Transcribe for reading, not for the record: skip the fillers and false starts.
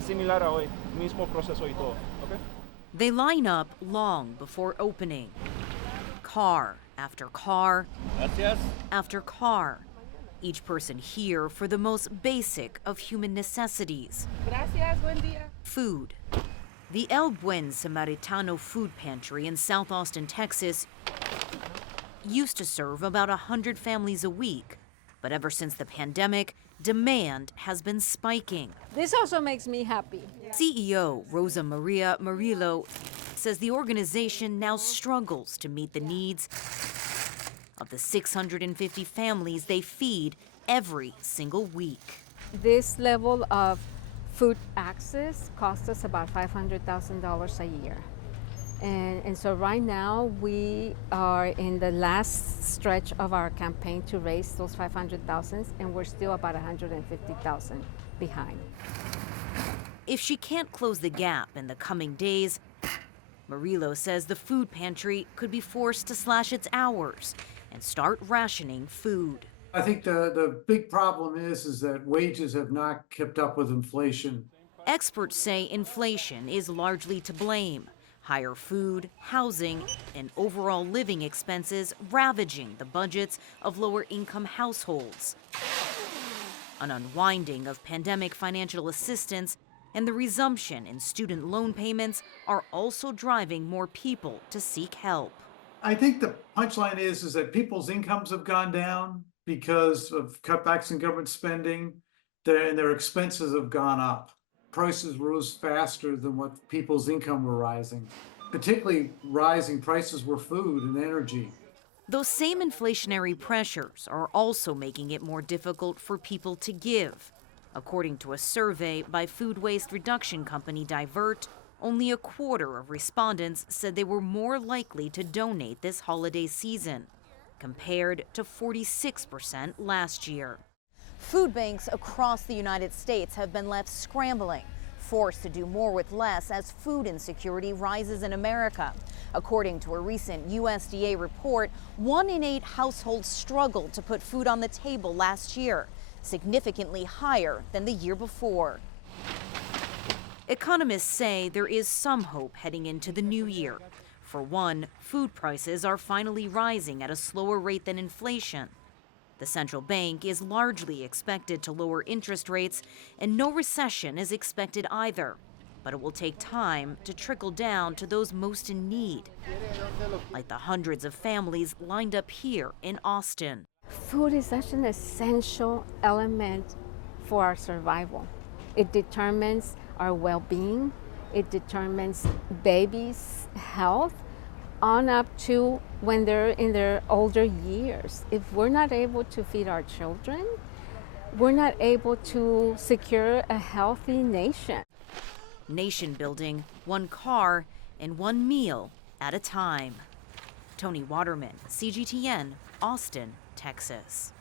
Es similar a hoy, mismo proceso y todo. Okay? They line up long before opening. Car after car Gracias. after car. Each person here for the most basic of human necessities. Gracias, buen día. Food. The El Buen Samaritano food pantry in South Austin, Texas, used to serve about 100 families a week. But ever since the pandemic, demand has been spiking. This also makes me happy. CEO Rosa Maria Murillo says the organization now struggles to meet the needs of the 650 families they feed every single week. This level of food access costs us about $500,000 a year. And so right now we are in the last stretch of our campaign to raise those 500,000, and we're still about 150,000 behind. If she can't close the gap in the coming days, Murillo says the food pantry could be forced to slash its hours and start rationing food. I think the big problem is that wages have not kept up with inflation. Experts say inflation is largely to blame. Higher food, housing, and overall living expenses ravaging the budgets of lower-income households. An unwinding of pandemic financial assistance and the resumption in student loan payments are also driving more people to seek help. I think the punchline is that people's incomes have gone down because of cutbacks in government spending, and their expenses have gone up. Prices rose faster than what people's income were rising. Particularly rising prices were food and energy. Those same inflationary pressures are also making it more difficult for people to give. According to a survey by food waste reduction company Divert, only a quarter of respondents said they were more likely to donate this holiday season, compared to 46% last year. Food banks across the United States have been left scrambling, forced to do more with less as food insecurity rises in America. According to a recent USDA report, 1 in 8 households struggled to put food on the table last year, significantly higher than the year before. Economists say there is some hope heading into the new year. For one, food prices are finally rising at a slower rate than inflation. The central bank is largely expected to lower interest rates, and no recession is expected either. But it will take time to trickle down to those most in need, like the hundreds of families lined up here in Austin. Food is such an essential element for our survival. It determines our well-being, it determines babies' health, on up to when they're in their older years. If we're not able to feed our children, we're not able to secure a healthy nation. Nation building, one car and one meal at a time. Tony Waterman, CGTN, Austin, Texas.